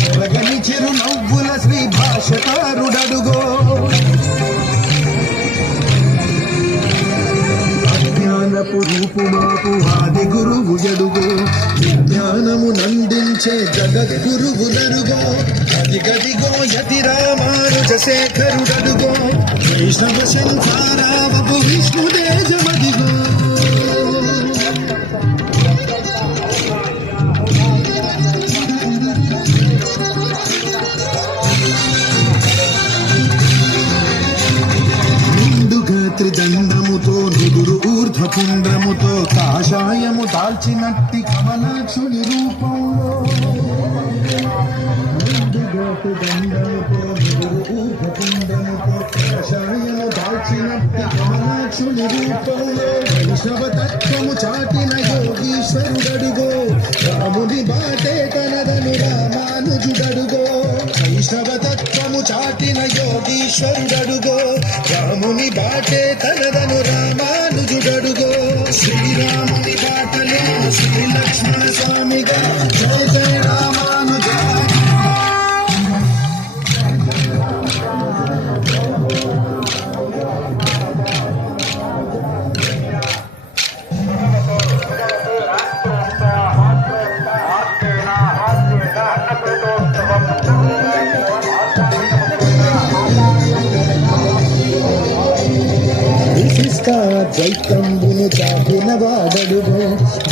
చెలగని చిరునవ్వుల చిరు నవ్వుల శ్రీ భాషకారుడడుగో అజ్ఞానపు రూపుమాపు ఆది గురువు ఎడుగో. విజ్ఞానము నందించే జగద్గురువులరుగో అది గదిగో యతి రామానుజ శేఖరుడడుగో వైష్ణవ శంఖారావపు విష్ణుదేజమ ఊర్ధ్వపుండ్రముతో కాషాయము దాల్చినట్టి కమలాక్షుని రూపంలో. కాషాయము దాల్చినట్టి కమలాక్షుని రూపంలో. వైష్ణవ తత్వము చాటిన యోగీశ్వరుడడుగో రాముని బాటే కనదను రామానుజుడడుగో. వైష్ణవ తత్వము చాటిన యోగీశ్వరుడడుగో రాముని బాటే కనదను రామానుజుడడుగో విశిష్ట ద్వైతంబును చాపిన వాడడుగో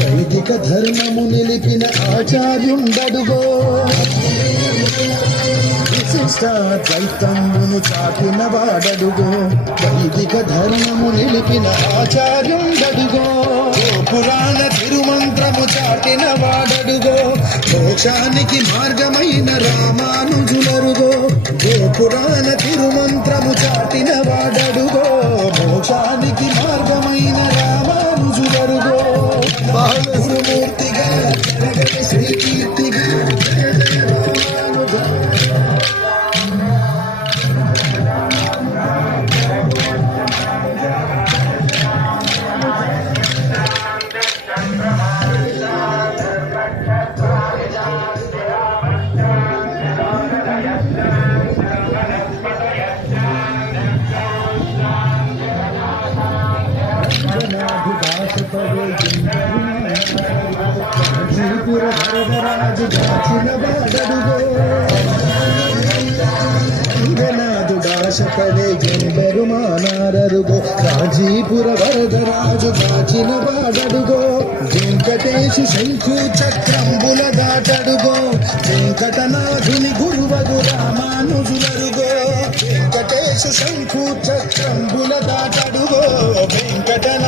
వైదిక ధర్మము నిలిపిన ఆచార్యుండడుగో. విశిష్ట ద్వైతంబును చాపిన వాడడుగో వైదిక ధర్మము నిలిపిన ఆచార్యుండడుగో. పురాణ తిరుమంత్రము చాటిన వాడడుగో మోక్షానికి మార్గమైన రామానుజులరుగో. ఓ పురాణ తిరుమంత్రము చాటిన వాడడుగో మోక్షానికి శ్రీపుర వరదరాజు దాచిన బాడడుగో దాశపడే ఎంబెరుమానారరుగో కాజీపుర వరదరాజు దాచిన బాడడుగో వెంకటేశు శంకు చక్రంబుల దాటడుగో వెంకటనాథుని గురువగు రామానుజులరుగో వెంకటేశు శంకు చక్రంబుల దాటడుగో వెంకటన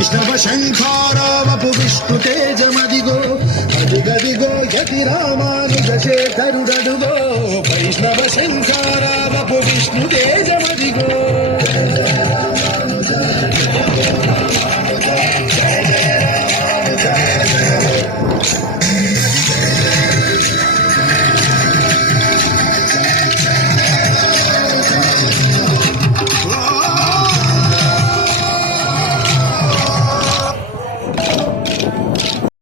వైష్ణవ శంఖారావపు విష్ణు తేజమదిగో అదిగదిగో యతి రామానుజ శేఖరుడడుగో